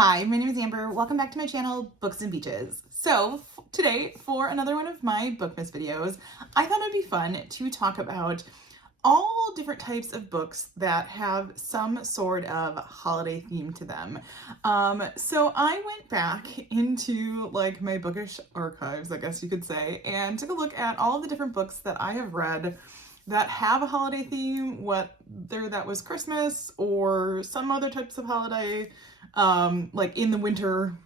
Hi, my name is Amber. Welcome back to my channel, Books and Beaches. So today, for another one of my Bookmas videos, I thought it'd be fun to talk about all different types of books that have some sort of holiday theme to them. So I went back into like my bookish archives, I guess you could say, and took a look at all of the different books that I have read that have a holiday theme, whether that was Christmas or some other types of holiday, like in the winter,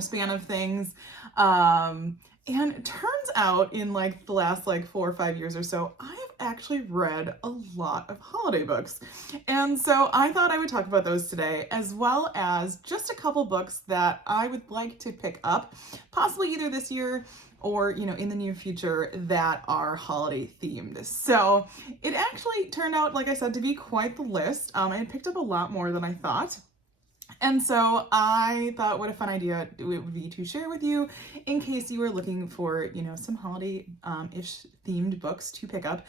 span of things. And it turns out in like the last like 4 or 5 years or so, I have actually read a lot of holiday books. And so I thought I would talk about those today, as well as just a couple books that I would like to pick up, possibly either this year or, in the near future, that are holiday themed. So it actually turned out, like I said, to be quite the list. I had picked up a lot more than I thought. And so I thought what a fun idea it would be to share with you in case you were looking for, some holiday-ish themed books to pick up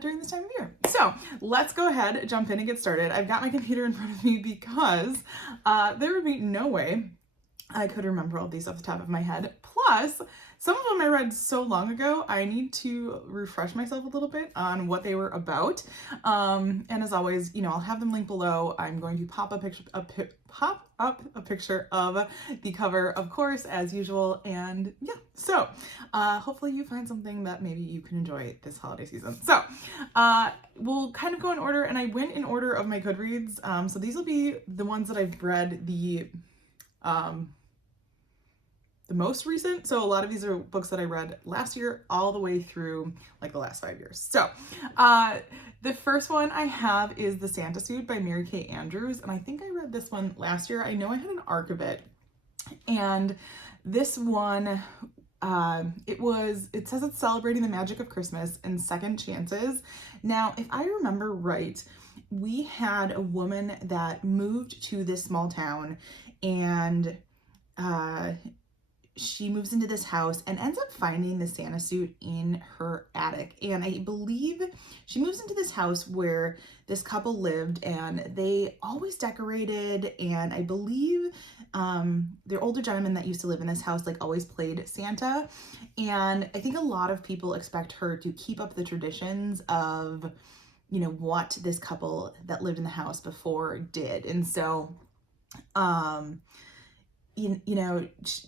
during this time of year. So let's go ahead, jump in and get started. I've got my computer in front of me because there would be no way I could remember all these off the top of my head. Plus, some of them I read so long ago, I need to refresh myself a little bit on what they were about. And as always, I'll have them linked below. I'm going to pop up a picture of the cover, of course, as usual. And yeah, so hopefully you find something that maybe you can enjoy this holiday season. So we'll kind of go in order, and I went in order of my Goodreads. So these will be the ones that I've read the most recent. So a lot of these are books that I read last year all the way through like the last 5 years. So the first one I have is The Santa Suit by Mary Kay Andrews. And I think I read this one last year. I know I had an arc of it. And this one, it says it's celebrating the magic of Christmas and second chances. Now, if I remember right, we had a woman that moved to this small town, and she moves into this house and ends up finding the Santa suit in her attic. And I believe she moves into this house where this couple lived, and they always decorated. And I believe their older gentleman that used to live in this house like always played Santa. And I think a lot of people expect her to keep up the traditions of, what this couple that lived in the house before did. And so,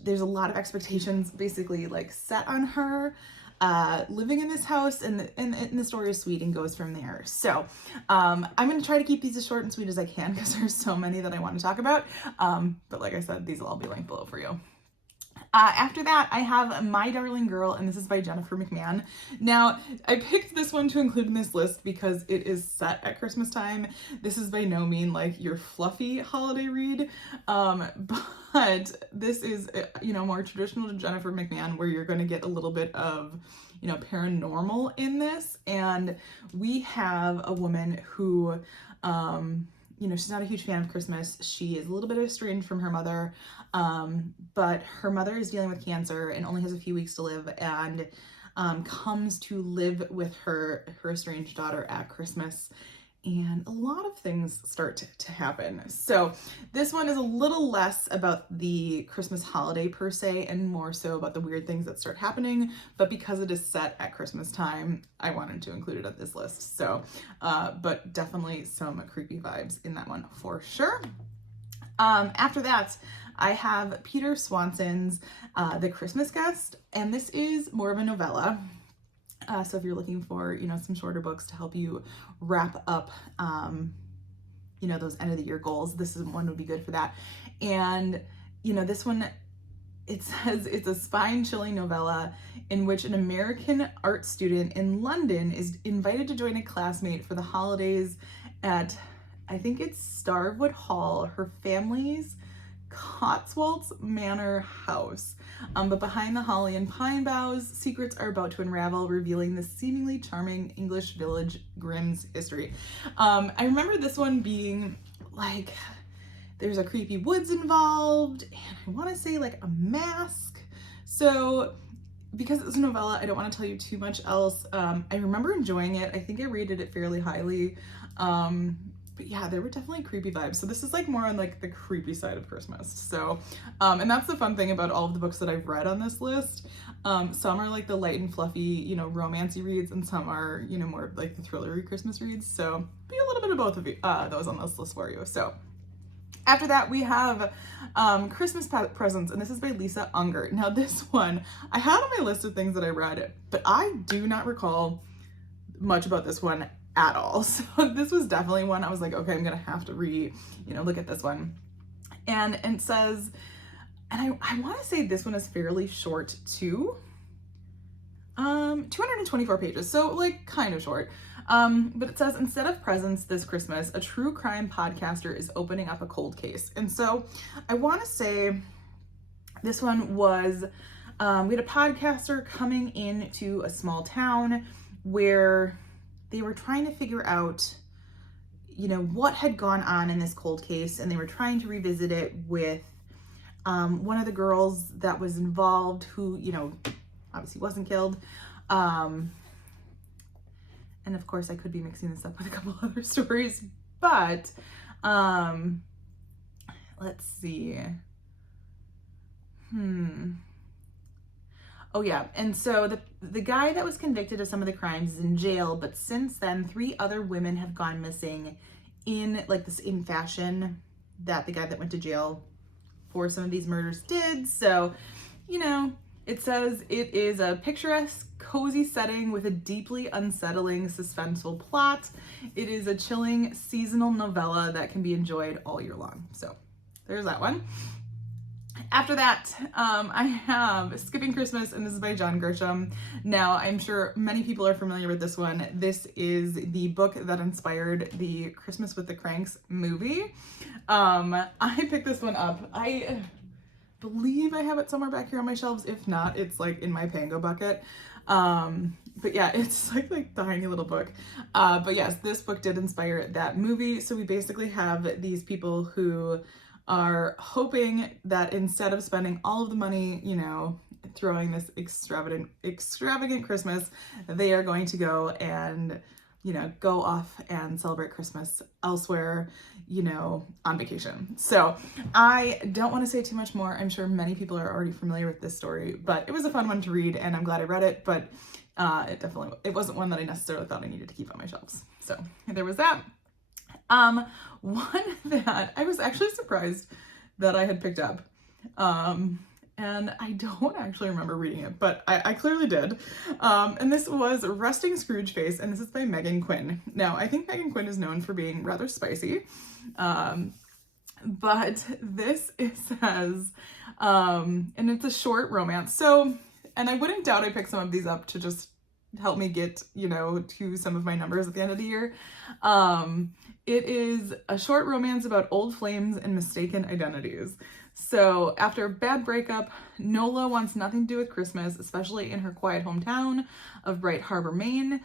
there's a lot of expectations basically like set on her living in this house, and the story is sweet and goes from there. So I'm going to try to keep these as short and sweet as I can because there's so many that I want to talk about. But like I said, these will all be linked below for you. After that, I have My Darling Girl, and this is by Jennifer McMahon. Now, I picked this one to include in this list because it is set at Christmas time. This is by no means like your fluffy holiday read, but this is, more traditional to Jennifer McMahon, where you're going to get a little bit of, paranormal in this. And we have a woman who, she's not a huge fan of Christmas. She is a little bit estranged from her mother, but her mother is dealing with cancer and only has a few weeks to live, and comes to live with her estranged daughter at Christmas. And a lot of things start to happen. So this one is a little less about the Christmas holiday per se, and more so about the weird things that start happening. But because it is set at Christmas time, I wanted to include it on this list. So, but definitely some creepy vibes in that one for sure. After that, I have Peter Swanson's The Christmas Guest, and this is more of a novella. So if you're looking for, some shorter books to help you wrap up, those end of the year goals, this one would be good for that. And, this one, it says it's a spine-chilling novella in which an American art student in London is invited to join a classmate for the holidays at, I think it's Starwood Hall, her family's Cotswolds Manor house. But behind the holly and pine boughs, secrets are about to unravel, revealing the seemingly charming English village Grimm's history. I remember this one being like, there's a creepy woods involved, and I want to say like a mask. So because it's a novella, I don't want to tell you too much else. I remember enjoying it. I think I rated it fairly highly. But yeah, there were definitely creepy vibes. So this is like more on like the creepy side of Christmas. So, and that's the fun thing about all of the books that I've read on this list. Some are like the light and fluffy, you know, romancy reads, and some are, you know, more like the thrillery Christmas reads. So be a little bit of both of those on this list for you. So after that, we have Christmas Presents, and this is by Lisa Unger. Now this one, I had on my list of things that I read, but I do not recall much about this one at all. So this was definitely one I was like, okay, I'm gonna have to look at this one. And it says, and I want to say this one is fairly short too. 224 pages, so like kind of short. But it says, instead of presents this Christmas, a true crime podcaster is opening up a cold case. And so I want to say this one was, we had a podcaster coming into a small town where they were trying to figure out, you know, what had gone on in this cold case, and they were trying to revisit it with one of the girls that was involved who, you know, obviously wasn't killed. And of course I could be mixing this up with a couple other stories, but let's see. Oh yeah, and so the guy that was convicted of some of the crimes is in jail, but since then 3 other women have gone missing in like the same fashion that the guy that went to jail for some of these murders did. So, you know, it says it is a picturesque, cozy setting with a deeply unsettling, suspenseful plot. It is a chilling seasonal novella that can be enjoyed all year long. So there's that one. After that, I have Skipping Christmas, and this is by John Grisham. Now, I'm sure many people are familiar with this one. This is the book that inspired the Christmas with the Cranks movie. I picked this one up. I believe I have it somewhere back here on my shelves. If not, it's like in my Pango bucket. But yeah, it's like tiny little book. But yes, this book did inspire that movie. So we basically have these people who are hoping that instead of spending all of the money, you know, throwing this extravagant Christmas, they are going to go and, you know, go off and celebrate Christmas elsewhere, you know, on vacation. So I don't want to say too much more. I'm sure many people are already familiar with this story, but it was a fun one to read, and I'm glad I read it, but it wasn't one that I necessarily thought I needed to keep on my shelves. So there was that. One that I was actually surprised that I had picked up, and I don't actually remember reading it, but I clearly did. And this was Resting Scrooge Face, and this is by Megan Quinn. Now, I think Megan Quinn is known for being rather spicy, but this, it says, and it's a short romance. So, and I wouldn't doubt I picked some of these up to just help me get, you know, to some of my numbers at the end of the year. It is a short romance about old flames and mistaken identities. So after a bad breakup, Nola wants nothing to do with Christmas, especially in her quiet hometown of Bright Harbor, Maine.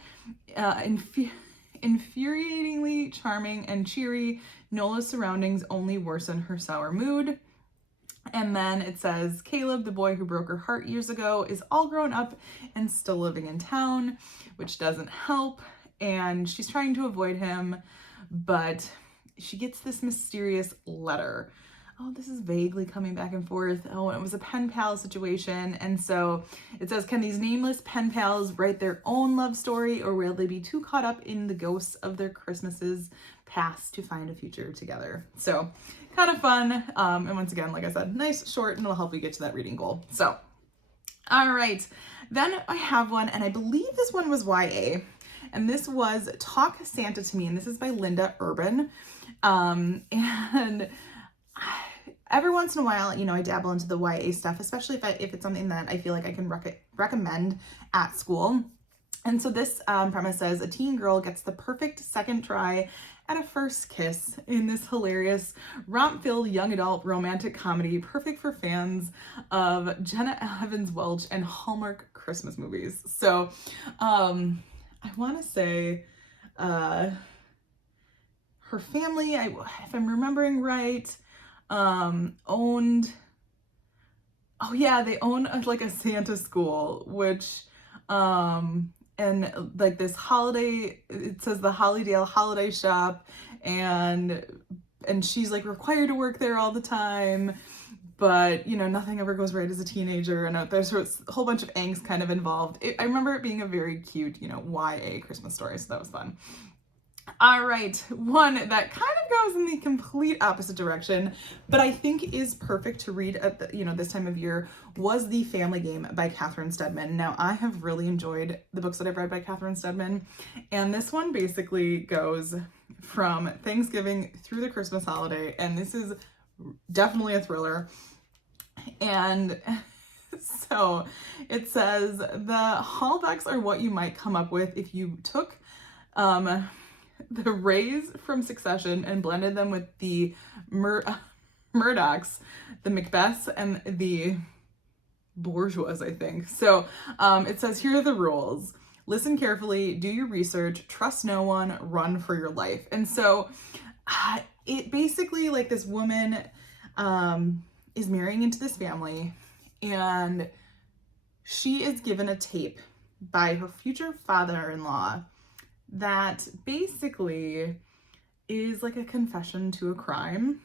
Infuriatingly charming and cheery, Nola's surroundings only worsen her sour mood. And then it says, Caleb, the boy who broke her heart years ago, is all grown up and still living in town, which doesn't help. And she's trying to avoid him, but she gets this mysterious letter. Oh, this is vaguely coming back and forth. Oh, it was a pen pal situation. And so it says, can these nameless pen pals write their own love story, or will they be too caught up in the ghosts of their Christmases past to find a future together? So kind of fun. And once again, like I said, nice, short, and it'll help you get to that reading goal. So, all right. Then I have one, and I believe this one was YA. And this was Talk Santa to Me, and this is by Linda Urban. And every once in a while, you know, I dabble into the YA stuff, especially if it's something that I feel like I can recommend at school. And so this premise says a teen girl gets the perfect second try at a first kiss in this hilarious romp-filled young adult romantic comedy, perfect for fans of Jenna Evans Welch and Hallmark Christmas movies. So I want to say her family, if I'm remembering right, owned, oh yeah, they own like a Santa school, which, and like this holiday, it says the Hollydale Holiday Shop, and she's like required to work there all the time, but you know, nothing ever goes right as a teenager, and there's a whole bunch of angst kind of involved. I remember it being a very cute, you know, YA Christmas story, so that was fun. All right, one that kind of goes in the complete opposite direction, but I think is perfect to read at the, you know, this time of year, was The Family Game by Catherine Steadman. Now, I have really enjoyed the books that I've read by Catherine Steadman, and this one basically goes from Thanksgiving through the Christmas holiday, and this is definitely a thriller. And so it says, the Hallbecks are what you might come up with if you took the Rays from Succession and blended them with the Murdochs, the Macbeths, and the Bourgeois, I think. So it says, here are the rules. Listen carefully, do your research, trust no one, run for your life. And so it basically, like, this woman is marrying into this family, and she is given a tape by her future father-in-law that basically is like a confession to a crime,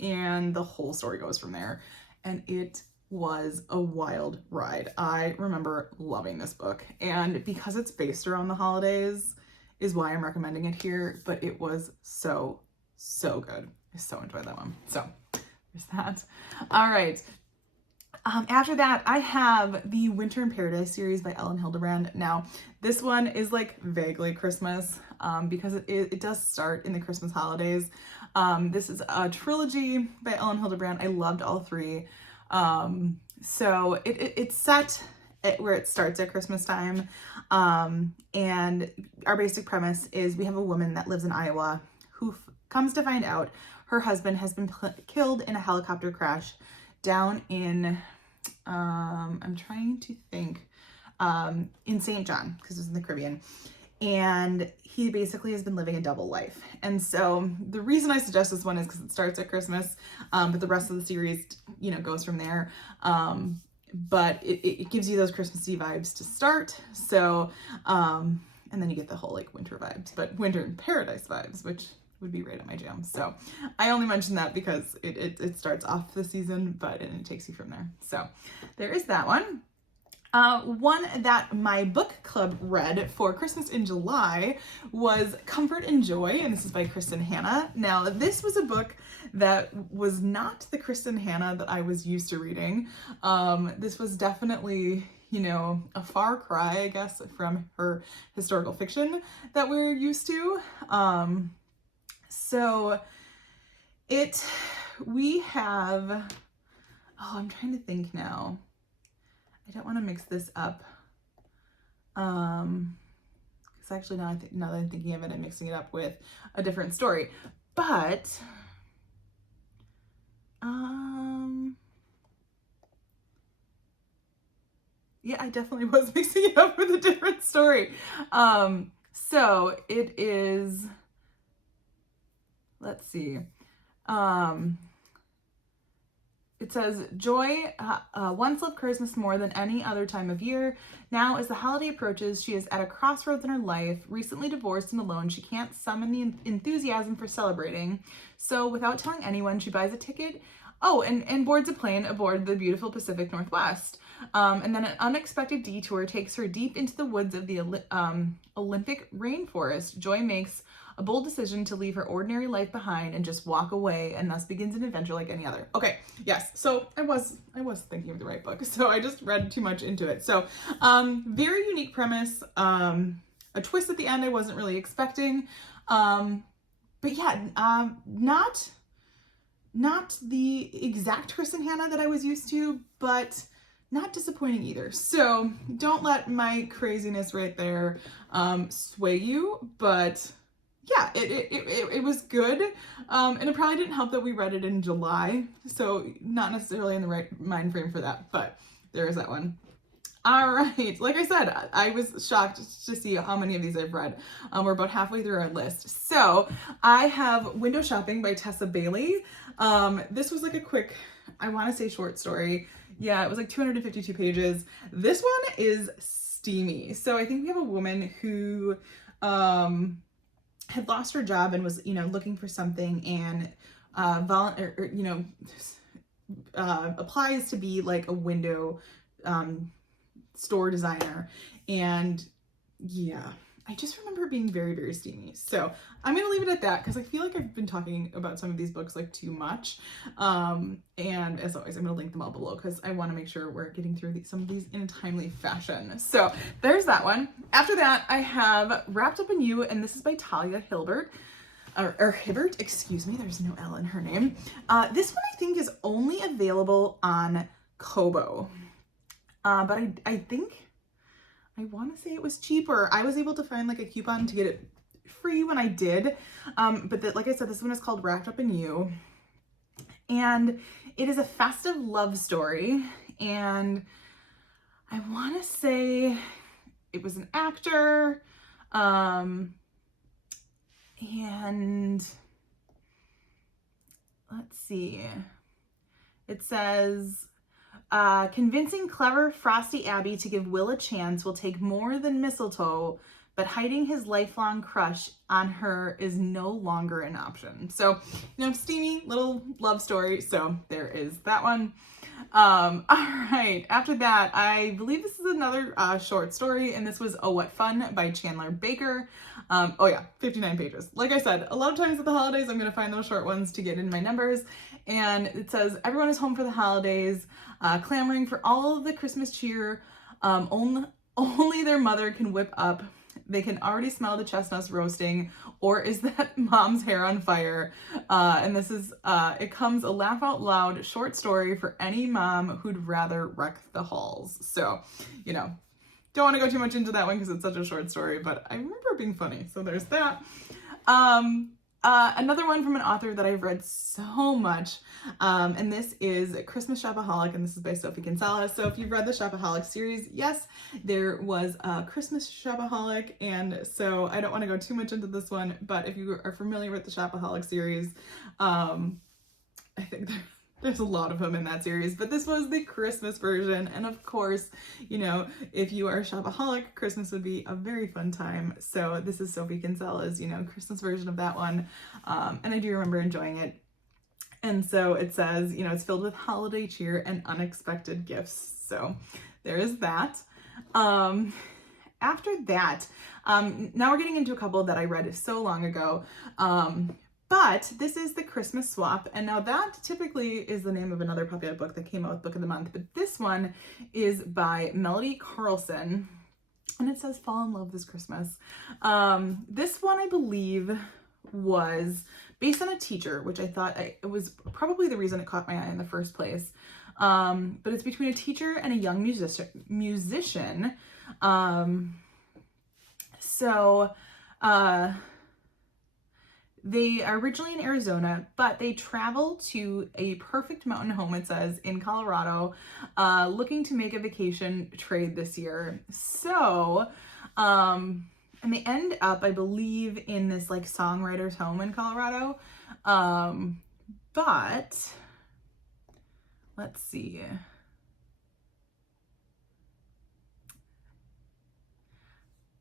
and the whole story goes from there. And it was a wild ride. I remember loving this book, and because it's based around the holidays is why I'm recommending it here, but it was so good. I so enjoyed that one. So there's that. All right. After that, I have the Winter in Paradise series by Ellen Hildebrand. Now, this one is like vaguely Christmas because it does start in the Christmas holidays. This is a trilogy by Ellen Hildebrand. I loved all three. So it's set at where it starts at Christmas time. And our basic premise is we have a woman that lives in Iowa who comes to find out her husband has been killed in a helicopter crash down in, I'm trying to think, in St. John, because it was in the Caribbean. And he basically has been living a double life. And so the reason I suggest this one is because it starts at Christmas, but the rest of the series, you know, goes from there. But it gives you those Christmassy vibes to start. So, and then you get the whole like winter vibes, but Winter in Paradise vibes, which would be right at my jam. So I only mention that because it starts off the season, but it takes you from there. So there is that one. One that my book club read for Christmas in July was Comfort and Joy, and this is by Kristen Hanna. Now, this was a book that was not the Kristen Hanna that I was used to reading. This was definitely, you know, a far cry, I guess, from her historical fiction that we're used to. So we have, I'm trying to think now. I don't want to mix this up. Because actually now that I'm thinking of it, I'm mixing it up with a different story. But, yeah, I definitely was mixing it up with a different story. So it is, let's see. It says, Joy once loved Christmas more than any other time of year. Now, as the holiday approaches, she is at a crossroads in her life. Recently divorced and alone, she can't summon the enthusiasm for celebrating. So, without telling anyone, she buys a ticket. Oh, and boards a plane aboard the beautiful Pacific Northwest. And then an unexpected detour takes her deep into the woods of the Olympic rainforest. Joy makes a bold decision to leave her ordinary life behind and just walk away, and thus begins an adventure like any other. Okay, yes, so I was thinking of the right book, so I just read too much into it. So, very unique premise, a twist at the end I wasn't really expecting, but yeah, not the exact Kristen Hanna that I was used to, but not disappointing either. So don't let my craziness right there sway you, but yeah, it was good, and it probably didn't help that we read it in July, so not necessarily in the right mind frame for that, but there is that one. All right, like I said, I was shocked to see how many of these I've read. We're about halfway through our list. So I have Window Shopping by Tessa Bailey. This was like a quick, I want to say short story. Yeah, it was like 252 pages. This one is steamy. So I think we have a woman who had lost her job and was, looking for something, and applies to be like a window store designer. And yeah, I just remember being very, very steamy. So I'm going to leave it at that because I feel like I've been talking about some of these books like too much. And as always, I'm going to link them all below because I want to make sure we're getting through some of these in a timely fashion. So there's that one. After that, I have Wrapped Up in You, and this is by Talia Hilbert. Or Hibbert, excuse me, there's no L in her name. This one I think is only available on Kobo. But I think, I want to say it was cheaper. I was able to find like a coupon to get it free when I did. But like I said, this one is called Wrapped Up in You. And it is a festive love story. And I want to say it was an actor. And let's see. It says, convincing clever Frosty Abby to give Will a chance will take more than mistletoe, but hiding his lifelong crush on her is no longer an option. So, steamy little love story. So there is that one. All right. After that, I believe this is another short story, and this was Oh What Fun by Chandler Baker. 59 pages. Like I said, a lot of times at the holidays, I'm going to find those short ones to get in my numbers. And it says, everyone is home for the holidays, clamoring for all of the Christmas cheer. Only their mother can whip up. They can already smell the chestnuts roasting, or is that mom's hair on fire? And this is, it comes a laugh out loud short story for any mom who'd rather wreck the halls. So, don't want to go too much into that one because it's such a short story, but I remember it being funny. So there's that. Another one from an author that I've read so much, and this is Christmas Shopaholic, and this is by Sophie Kinsella. So if you've read the Shopaholic series, yes, there was a Christmas Shopaholic, and so I don't want to go too much into this one, but if you are familiar with the Shopaholic series, I think there's a lot of them in that series, but this was the Christmas version. And of course, if you are a shopaholic, Christmas would be a very fun time. So this is Sophie Kinsella's, Christmas version of that one. And I do remember enjoying it. And so it says, it's filled with holiday cheer and unexpected gifts. So there is that. After that, now we're getting into a couple that I read so long ago. But this is The Christmas Swap, and now that typically is the name of another popular book that came out with Book of the Month, but this one is by Melody Carlson, and it says Fall in Love This Christmas. This one, I believe, was based on a teacher, which I thought it was probably the reason it caught my eye in the first place. But it's between a teacher and a young musician. They are originally in Arizona, but they travel to a perfect mountain home, it says, in Colorado, looking to make a vacation trade this year. So, and they end up, I believe, in this like songwriter's home in Colorado. But let's see.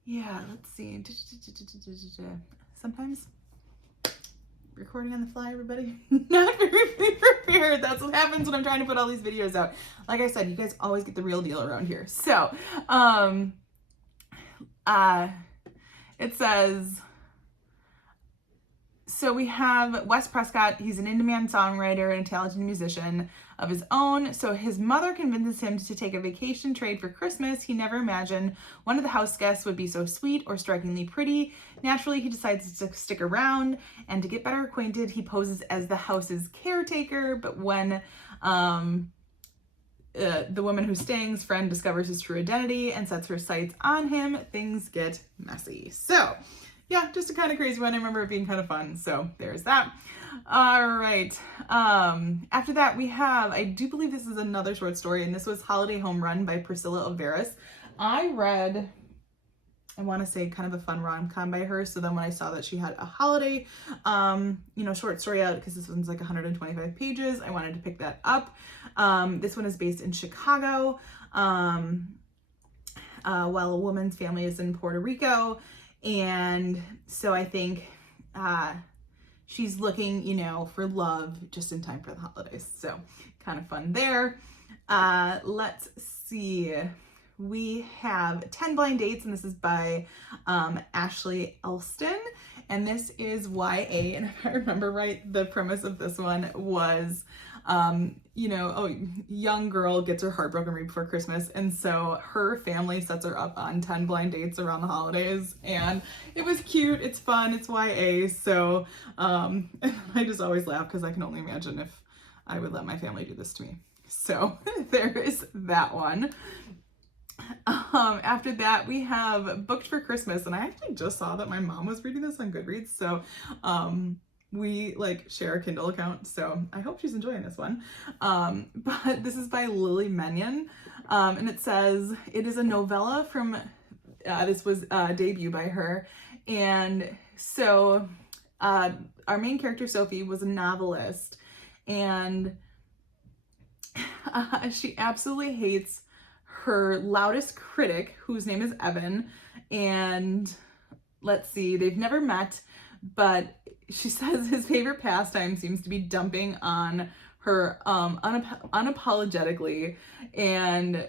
Yeah, let's see. Sometimes recording on the fly, everybody. Not very prepared. That's what happens when I'm trying to put all these videos out. Like I said, you guys always get the real deal around here. So, it says, so we have Wes Prescott. He's an in-demand songwriter and a talented musician of his own. So his mother convinces him to take a vacation trade for Christmas. He never imagined one of the house guests would be so sweet or strikingly pretty. Naturally, he decides to stick around, and to get better acquainted, he poses as the house's caretaker. But when the woman who's staying's friend discovers his true identity and sets her sights on him, things get messy. So yeah, just a kind of crazy one. I remember it being kind of fun. So there's that. All right. After that, we have, I do believe this is another short story, and this was Holiday Home Run by Priscilla Alvarez. I read, I want to say, kind of a fun rom-com by her. So then when I saw that she had a holiday, short story out, because this one's like 125 pages, I wanted to pick that up. This one is based in Chicago, while a woman's family is in Puerto Rico. And so I think she's looking, you know, for love just in time for the holidays. So kind of fun there. Let's see. We have 10 Blind Dates, and this is by Ashley Elston. And this is YA. And if I remember right, the premise of this one was, you know, young girl gets her heart broken right before Christmas. And so her family sets her up on 10 blind dates around the holidays. And it was cute. It's fun. It's YA. So I just always laugh because I can only imagine if I would let my family do this to me. So there is that one. After that, we have Booked for Christmas, and I actually just saw that my mom was reading this on Goodreads, so we like share a Kindle account, so I hope she's enjoying this one. But this is by Lily Menyon, and it says it is a novella from this was a debut by her, and so our main character Sophie was a novelist, and she absolutely hates her loudest critic, whose name is Evan, and let's see, they've never met, but she says his favorite pastime seems to be dumping on her unapologetically, and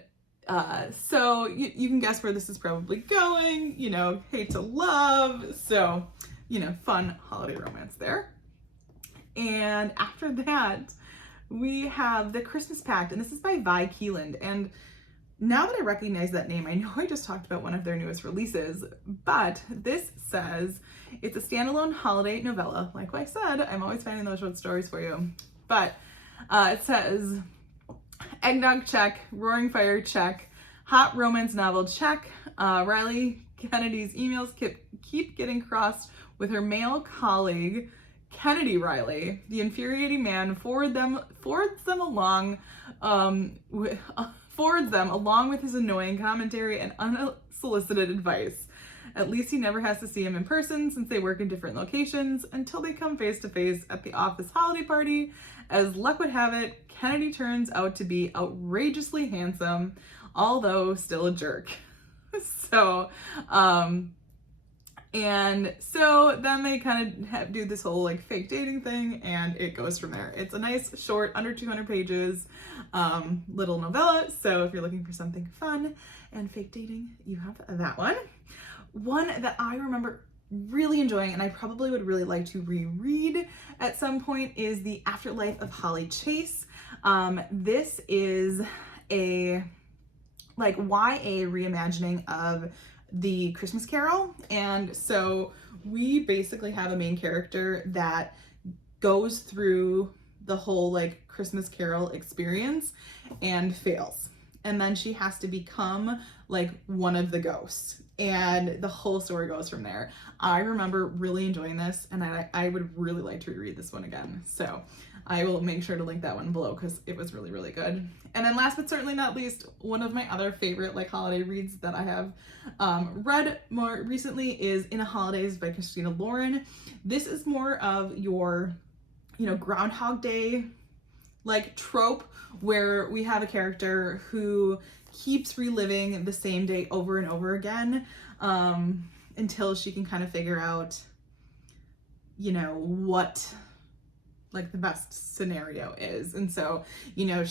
so you can guess where this is probably going, you know, hate to love, so, you know, fun holiday romance there. And after that, we have The Christmas Pact, and this is by Vi Keeland, and now that I recognize that name, I know I just talked about one of their newest releases, but this says it's a standalone holiday novella. Like I said, I'm always finding those short stories for you. But it says eggnog check, roaring fire check, hot romance novel check. Riley Kennedy's emails keep getting crossed with her male colleague, Kennedy Riley. The infuriating man forwards them along with his annoying commentary and unsolicited advice. At least he never has to see him in person since they work in different locations until they come face to face at the office holiday party. As luck would have it, Kennedy turns out to be outrageously handsome, although still a jerk. So, and so then they kind of do this whole like fake dating thing, and it goes from there. It's a nice short, under 200 pages, little novella. So if you're looking for something fun and fake dating, you have that one. One that I remember really enjoying, and I probably would really like to reread at some point, is The Afterlife of Holly Chase. This is a like YA reimagining of The Christmas Carol, and so we basically have a main character that goes through the whole like Christmas Carol experience and fails, and then she has to become like one of the ghosts, and the whole story goes from there. I remember really enjoying this, and I would really like to reread this one again, so I will make sure to link that one below because it was really, really good. And then last but certainly not least, one of my other favorite like holiday reads that I have read more recently is In a Holidays by Christina Lauren. This is more of your, you know, Groundhog Day like trope where we have a character who keeps reliving the same day over and over again until she can kind of figure out, you know, what like the best scenario is. And so, you know,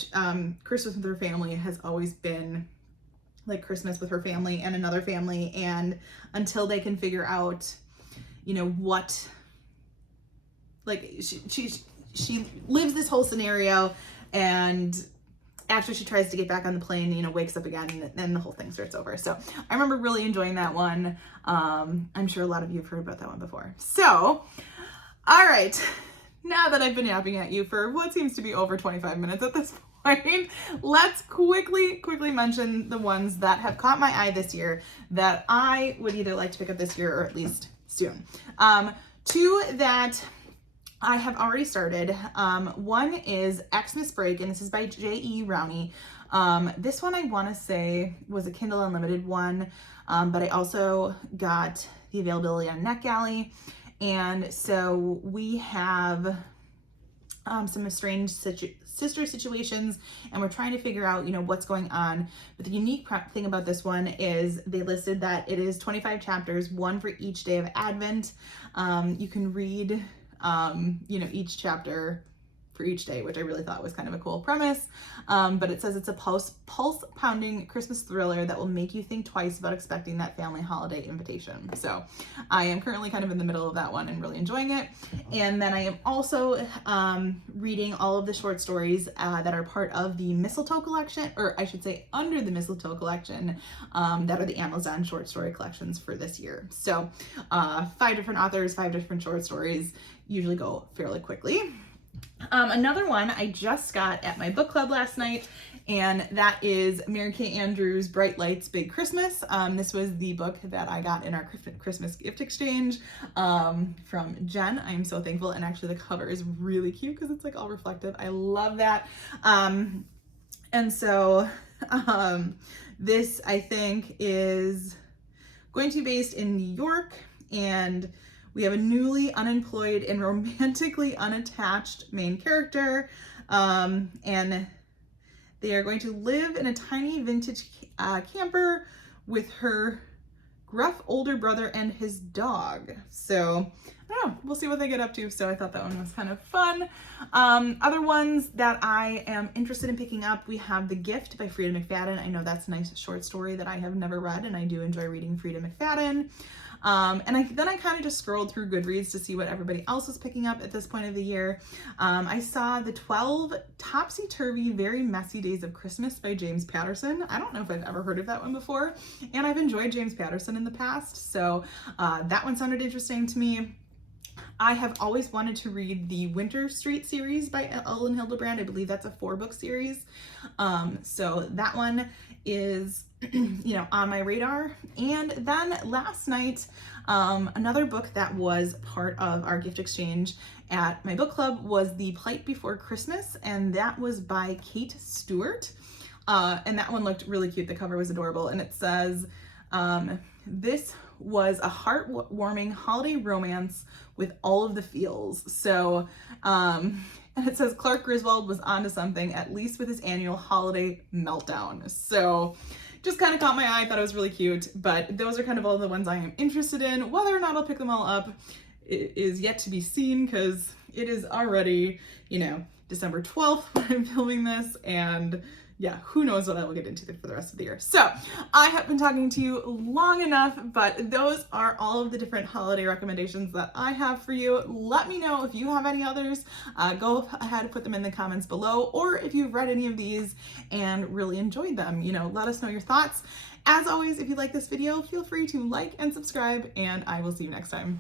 Christmas with her family has always been like Christmas with her family and another family, and until they can figure out, you know, what, like she lives this whole scenario, and after she tries to get back on the plane, you know, wakes up again, and then the whole thing starts over. So I remember really enjoying that one. I'm sure a lot of you have heard about that one before. So, all right. Now that I've been yapping at you for what seems to be over 25 minutes at this point, let's quickly mention the ones that have caught my eye this year that I would either like to pick up this year or at least soon. Two that I have already started. One is Xmas Break, and this is by J.E. Rowney. This one I want to say was a Kindle Unlimited one, but I also got the availability on NetGalley. And so we have some estranged sister situations, and we're trying to figure out, what's going on. But the unique thing about this one is they listed that it is 25 chapters, one for each day of Advent. You can read, each chapter for each day, which I really thought was kind of a cool premise. But it says it's a pulse-pounding Christmas thriller that will make you think twice about expecting that family holiday invitation. So I am currently kind of in the middle of that one and really enjoying it. And then I am also reading all of the short stories that are part of the Mistletoe collection, or I should say under the Mistletoe collection, that are the Amazon short story collections for this year. So 5 different authors, 5 different short stories, usually go fairly quickly. Another one I just got at my book club last night, and that is Mary Kay Andrews' Bright Lights, Big Christmas. This was the book that I got in our Christmas gift exchange from Jen. I'm so thankful, and actually the cover is really cute because it's like all reflective. I love that. And so this, I think, is going to be based in New York, and we have a newly unemployed and romantically unattached main character, and they are going to live in a tiny vintage camper with her gruff older brother and his dog. So I don't know, we'll see what they get up to. So I thought that one was kind of fun. Other ones that I am interested in picking up, we have The Gift by Frida McFadden. I know that's a nice short story that I have never read, and I do enjoy reading Frida McFadden. Then I kind of just scrolled through Goodreads to see what everybody else was picking up at this point of the year. I saw The 12 Topsy-Turvy Very Messy Days of Christmas by James Patterson. I don't know if I've ever heard of that one before, and I've enjoyed James Patterson in the past, so that one sounded interesting to me. I have always wanted to read the Winter Street series by Ellen Hildebrand. I believe that's a 4-book series. So that one is, on my radar. And then last night, another book that was part of our gift exchange at my book club was The Plight Before Christmas, and that was by Kate Stewart. And that one looked really cute. The cover was adorable, and it says, this was a heartwarming holiday romance with all of the feels. So, and it says Clark Griswold was onto something, at least with his annual holiday meltdown. So just kind of caught my eye, thought it was really cute, but those are kind of all the ones I am interested in. Whether or not I'll pick them all up is yet to be seen, because it is already, December 12th when I'm filming this, and yeah, who knows what I will get into for the rest of the year. So I have been talking to you long enough, but those are all of the different holiday recommendations that I have for you. Let me know if you have any others. Go ahead and put them in the comments below, or if you've read any of these and really enjoyed them, let us know your thoughts. As always, if you like this video, feel free to like and subscribe, and I will see you next time.